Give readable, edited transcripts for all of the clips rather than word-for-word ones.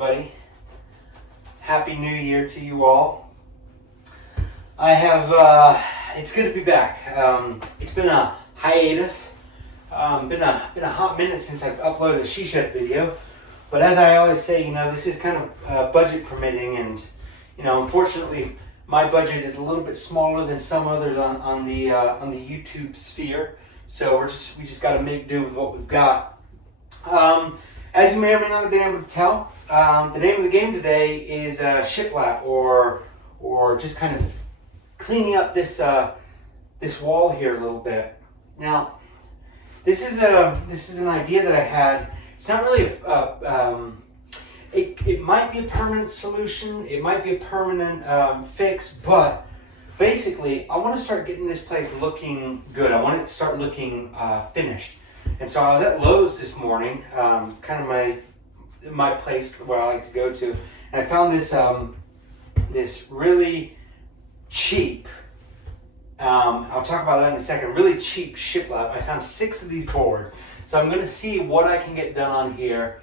everybody. Happy New Year to you all. I have, it's good to be back. It's been a hiatus. Been a hot minute since I've uploaded a SheShed video. But as I always say, you know, this is kind of budget permitting, and, you know, unfortunately, my budget is a little bit smaller than some others on the YouTube sphere. So we just got to make do with what we've got. As you may or may not have been able to tell, the name of the game today is Shiplap, or just kind of cleaning up this this wall here a little bit. Now, this is an idea that I had. It's not really it might be a permanent solution. It might be a permanent fix, but basically, I want to start getting this place looking good. I want it to start looking finished. And so I was at Lowe's this morning, kind of my place where I like to go to, and I found this this really cheap. I'll talk about that in a second. Really cheap shiplap. I found 6 of these boards, so I'm going to see what I can get done on here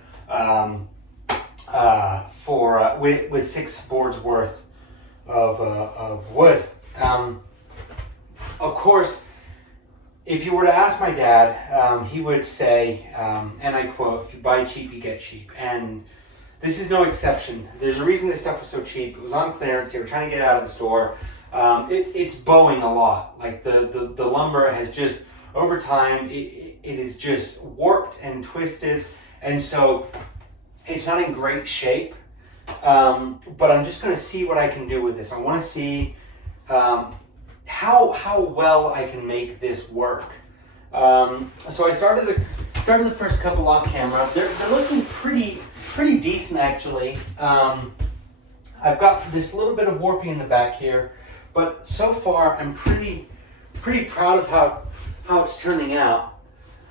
with 6 boards worth of wood. Of course, if you were to ask my dad, he would say, and I quote, "If you buy cheap, you get cheap." And this is no exception. There's a reason this stuff was so cheap. It was on clearance. They were trying to get it out of the store. It's bowing a lot. Like the lumber has just, over time, it is just warped and twisted. And so it's not in great shape. But I'm just going to see what I can do with this. I want to see how well I can make this work. So I started the first couple off camera. They're looking pretty decent, actually. I've got this little bit of warping in the back here, but so far I'm pretty proud of how it's turning out.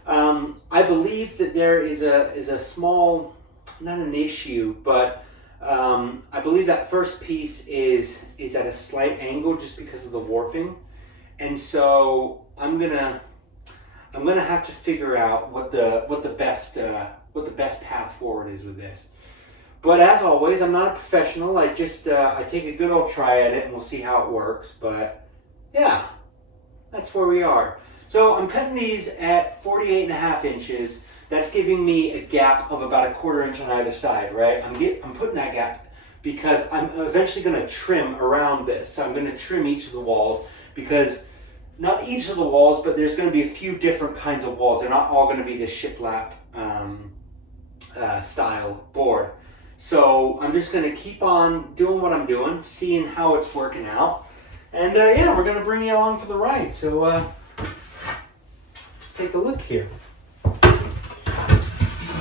I believe that there is a small, not an issue, but I believe that first piece is at a slight angle just because of the warping, and so I'm gonna have to figure out what the best path forward is with this. But as always, I'm not a professional. I just I take a good old try at it, and we'll see how it works. But yeah, that's where we are. So I'm cutting these at 48.5 inches. That's giving me a gap of about 1/4 inch on either side, right? I'm putting that gap because I'm eventually going to trim around this. So I'm going to trim each of the walls, because not each of the walls, but there's going to be a few different kinds of walls. They're not all going to be the shiplap style board. So I'm just going to keep on doing what I'm doing, seeing how it's working out. And yeah, we're going to bring you along for the ride. So let's take a look here.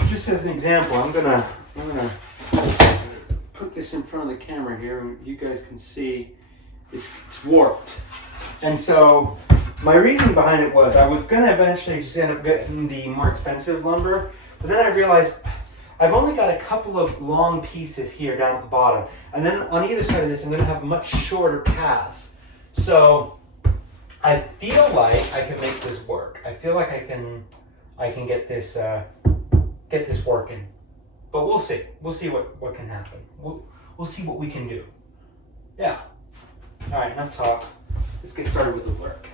Just as an example, I'm gonna put this in front of the camera here, and you guys can see it's warped. And so my reasoning behind it was I was gonna eventually just end up getting the more expensive lumber, but then I realized I've only got a couple of long pieces here down at the bottom, and then on either side of this I'm gonna have much shorter paths. So I feel like I can make this work. I feel like I can get this working, but we'll see. We'll see what can happen. We'll see what we can do. Yeah. All right. Enough talk. Let's get started with the work.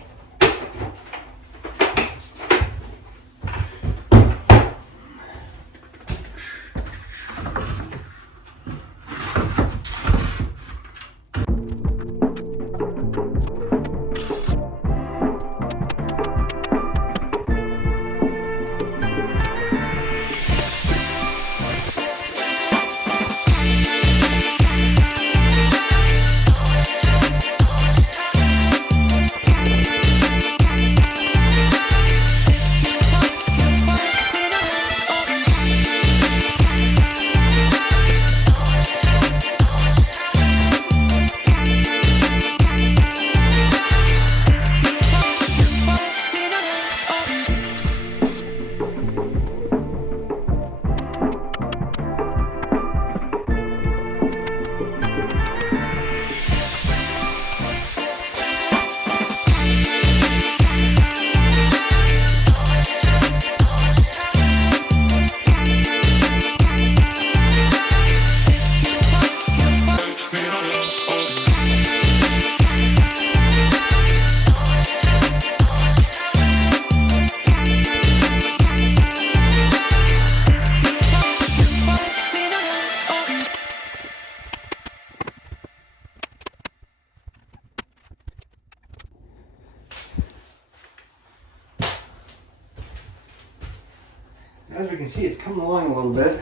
can see, it's coming along a little bit.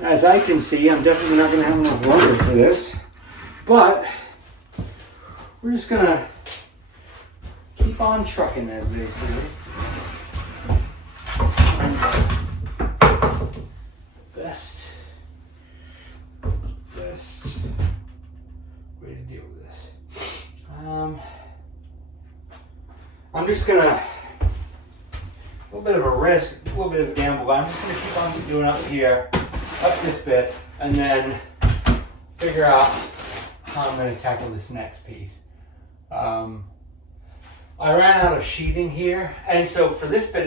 As I can see, I'm definitely not going to have enough lumber for this, but we're just going to keep on trucking, as they say. Best way to deal with this. I'm just going to, a little bit of a risk, a little bit of a gamble, but I'm just going to keep on doing up here, up this bit, and then figure out how I'm going to tackle this next piece. I ran out of sheathing here, and so for this bit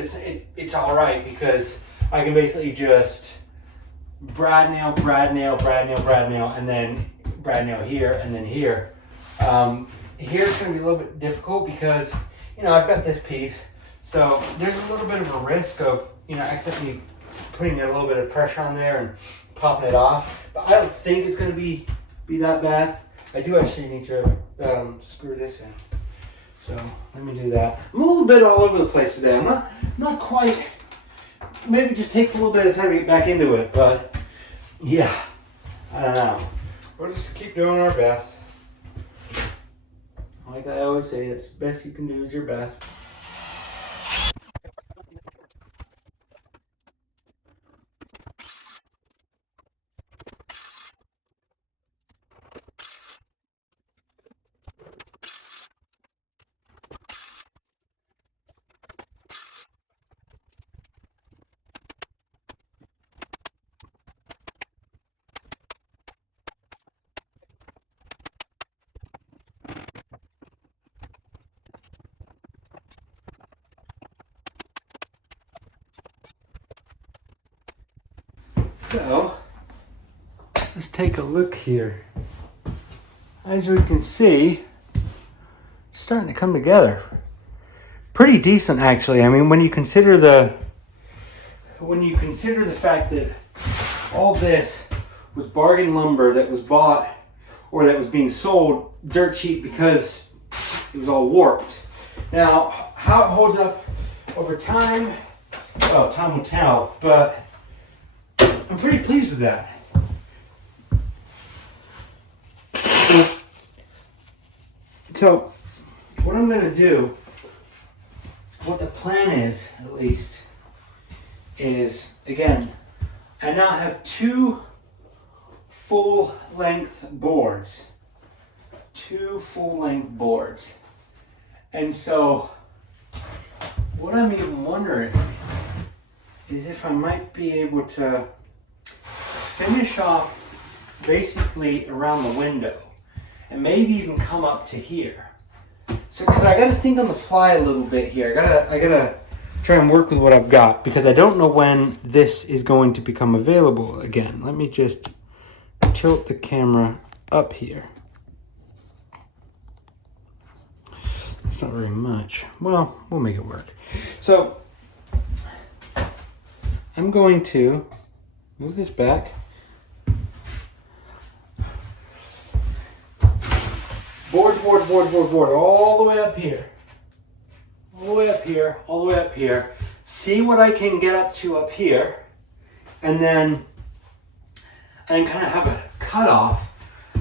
it's all right because I can basically just brad nail, brad nail, brad nail, brad nail, and then brad nail here and then here. Here it's going to be a little bit difficult because, you know, I've got this piece, so there's a little bit of a risk of, you know, accidentally putting a little bit of pressure on there and popping it off. But I don't think it's going to be that bad. I do actually need to screw this in. So let me do that. I'm a little bit all over the place today. I'm not quite, maybe it just takes a little bit of time to get back into it, but yeah, I don't know. We'll just keep doing our best. Like I always say, it's the best you can do is your best. So, let's take a look here. As we can see, it's starting to come together. Pretty decent, actually. I mean, when you consider the fact that all this was bargain lumber that was bought or that was being sold dirt cheap because it was all warped. Now, how it holds up over time, well, time will tell, but I'm pretty pleased with that. So, what I'm going to do, what the plan is, at least, is, again, I now have 2 full-length boards. 2 full-length boards. And so, what I'm even wondering is if I might be able to finish off basically around the window and maybe even come up to here. So, because I got to think on the fly a little bit here. I gotta try and work with what I've got because I don't know when this is going to become available again. Let me just tilt the camera up here. It's not very much. Well, we'll make it work. So, I'm going to move this back. Board, all the way up here. All the way up here, all the way up here. See what I can get up to up here. And then kind of have a cutoff.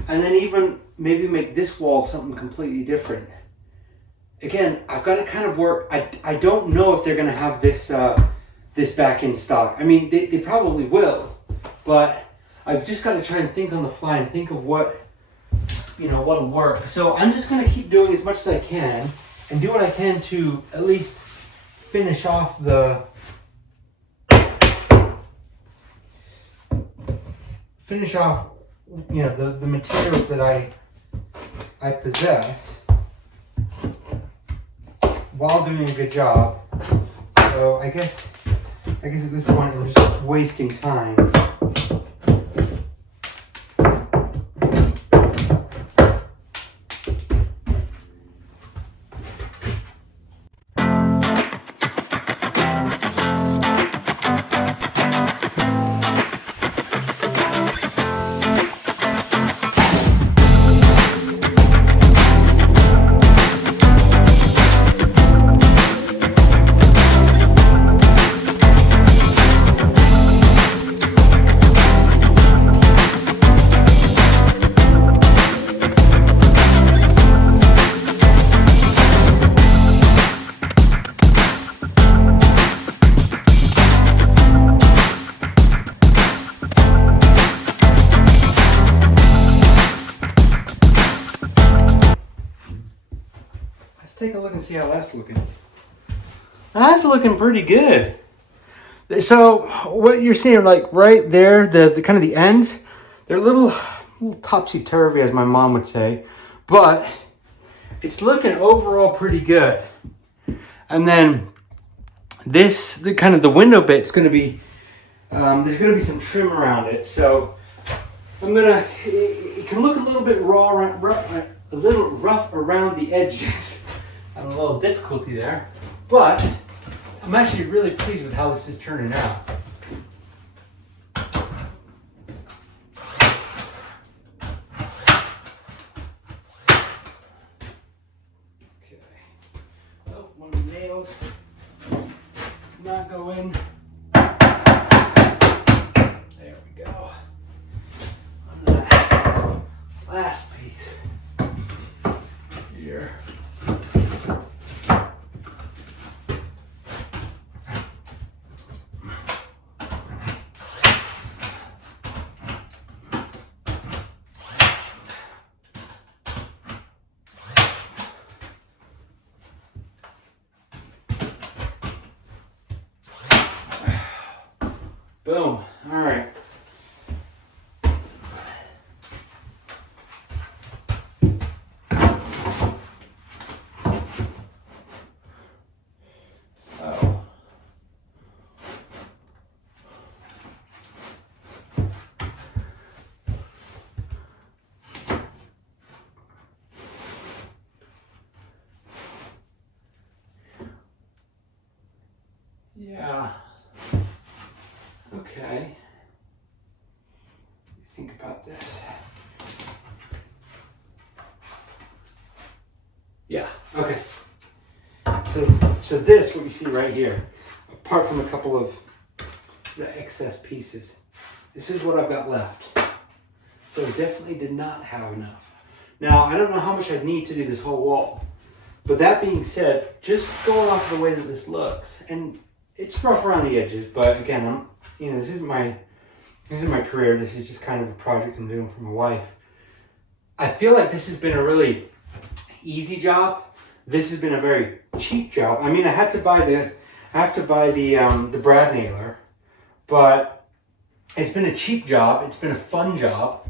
And then even maybe make this wall something completely different. Again, I've got to kind of work. I don't know if they're going to have this this back in stock. I mean, they probably will. But I've just got to try and think on the fly and think of what, you know, what'll work. So I'm just going to keep doing as much as I can and do what I can to at least finish off the you know, the materials that I possess while doing a good job. So I guess at this point I'm just wasting time. take a look and see how that's looking. That's looking pretty good. So what you're seeing, like right there, the kind of the ends, they're a little topsy-turvy, as my mom would say, but it's looking overall pretty good. And then the kind of the window bit's going to be, there's going to be some trim around it. So it can look a little bit a little rough around the edges. I'm a little difficulty there, but I'm actually really pleased with how this is turning out. Okay. Oh, one of the nails not go in. There we go. On that last piece here. Boom. All right. So. Yeah. Okay. Think about this. Yeah, okay. So this, what you see right here, apart from a couple of the excess pieces, this is what I've got left. So definitely did not have enough. Now, I don't know how much I'd need to do this whole wall, but that being said, just going off the way that this looks, and it's rough around the edges, but again, this isn't my career. This is just kind of a project I'm doing for my wife. I feel like this has been a really easy job. This has been a very cheap job. I mean, I have to buy the brad nailer, but it's been a cheap job. It's been a fun job.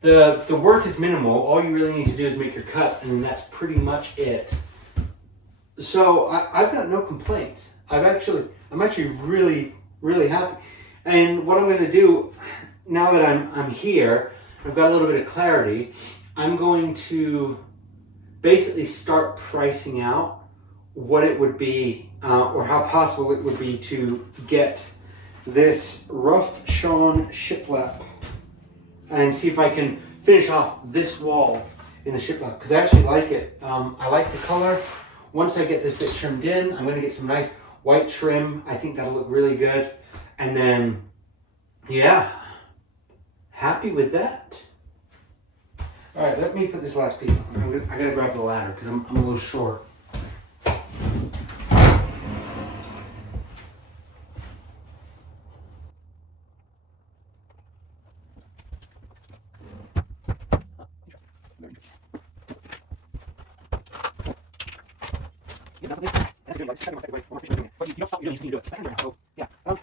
The work is minimal. All you really need to do is make your cuts, and that's pretty much it. So I've got no complaints. I'm actually really, really happy. And what I'm going to do, now that I'm here, I've got a little bit of clarity, I'm going to basically start pricing out what it would be, or how possible it would be to get this rough shown shiplap, and see if I can finish off this wall in the shiplap, because I actually like it. I like the color. Once I get this bit trimmed in, I'm going to get some nice white trim. I think that'll look really good. And then, yeah, happy with that. All right, let me put this last piece on. I gotta grab the ladder because I'm a little short. Yeah, that's a good second way, more efficient doing it. But you don't stop, you don't need to do it. That's kind of so, yeah. There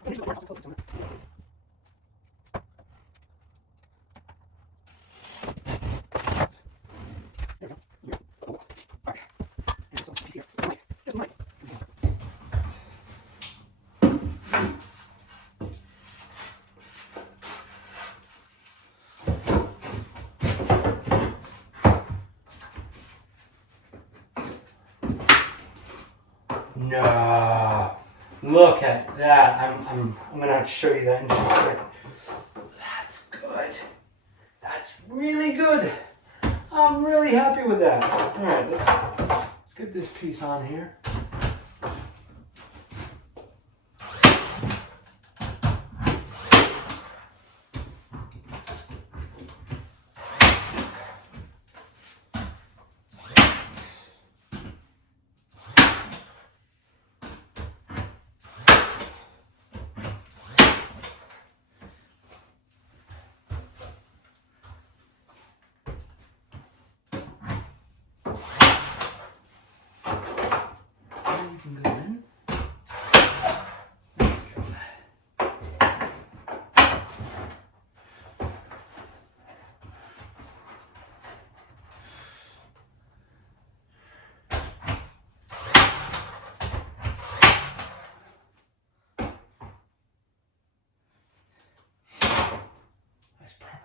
we go. All right. And so, piece here. Just mic. No, look at that. I'm gonna have to show you that in just a second. That's good. That's really good. I'm really happy with that. All right, let's get this piece on here.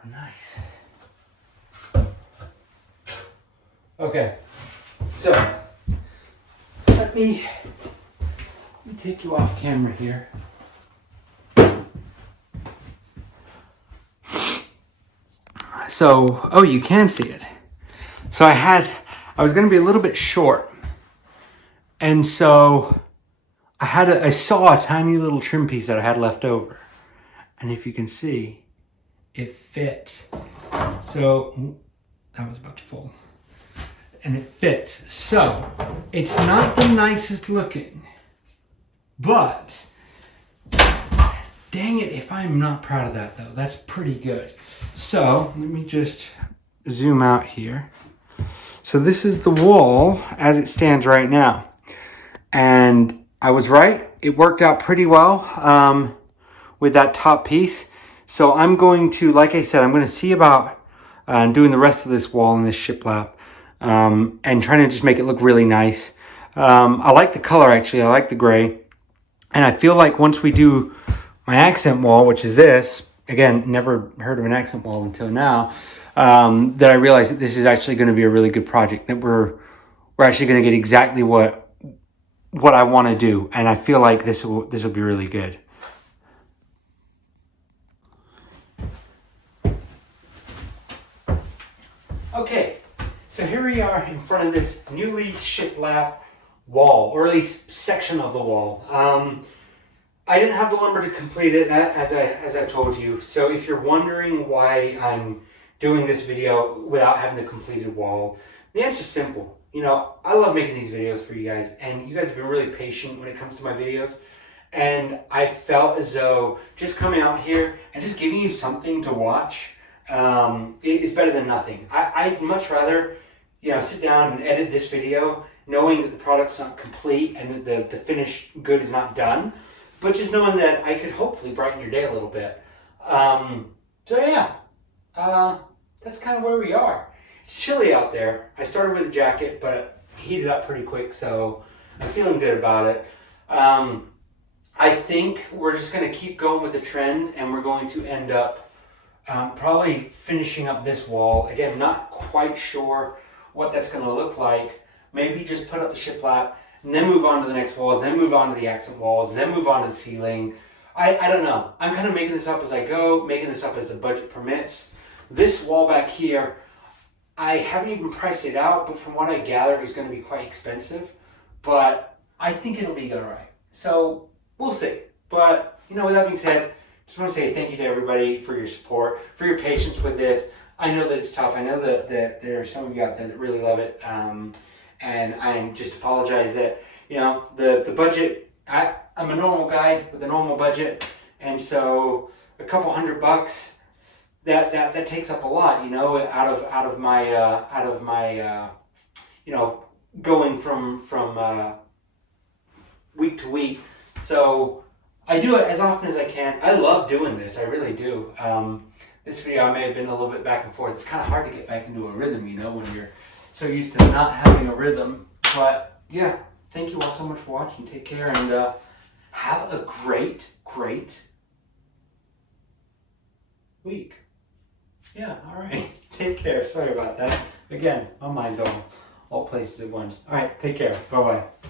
Nice. Okay, so let me take you off camera here. So, oh, you can see it. So I was going to be a little bit short. And so I saw a tiny little trim piece that I had left over. And if you can see, it fits. So, that was about to fall. And it fits. So, it's not the nicest looking, but dang it if I'm not proud of that though. That's pretty good. So, let me just zoom out here. So this is the wall as it stands right now. And I was right. It worked out pretty well with that top piece. So I'm going to, like I said, I'm going to see about doing the rest of this wall in this shiplap and trying to just make it look really nice. I like the color actually. I like the gray. And I feel like once we do my accent wall, which is this, again, never heard of an accent wall until now, that I realized that this is actually going to be a really good project, that we're actually going to get exactly what I want to do. And I feel like this will be really good. Okay, so here we are in front of this newly shiplap wall, or at least section of the wall. I didn't have the lumber to complete it, as I told you. So if you're wondering why I'm doing this video without having the completed wall, the answer's simple. You know, I love making these videos for you guys, and you guys have been really patient when it comes to my videos. And I felt as though just coming out here and just giving you something to watch is better than nothing. I'd much rather, you know, sit down and edit this video knowing that the product's not complete and that the finished good is not done, but just knowing that I could hopefully brighten your day a little bit. So yeah, that's kind of where we are. It's chilly out there. I started with a jacket, but it heated up pretty quick, so I'm feeling good about it. I think we're just going to keep going with the trend, and we're going to end up probably finishing up this wall. Again, not quite sure what that's going to look like. Maybe just put up the shiplap, and then move on to the next walls, then move on to the accent walls, then move on to the ceiling. I don't know. I'm kind of making this up as I go, making this up as the budget permits. This wall back here, I haven't even priced it out, but from what I gather, it's going to be quite expensive. But I think it'll be all right. So we'll see. But, you know, with that being said, just want to say thank you to everybody for your support, for your patience with this. I know that it's tough. I know that there are some of you out there that really love it. And I just apologize that, you know, the budget, I'm a normal guy with a normal budget. And so a couple $100, that takes up a lot, you know, out of my you know, going from week to week. So I do it as often as I can. I love doing this. I really do. This video I may have been a little bit back and forth. It's kind of hard to get back into a rhythm, you know, when you're so used to not having a rhythm. But yeah, thank you all so much for watching. Take care, and have a great week. Yeah, all right. Take care. Sorry about that. Again, my mind's all places at once. All right, take care. Bye-bye.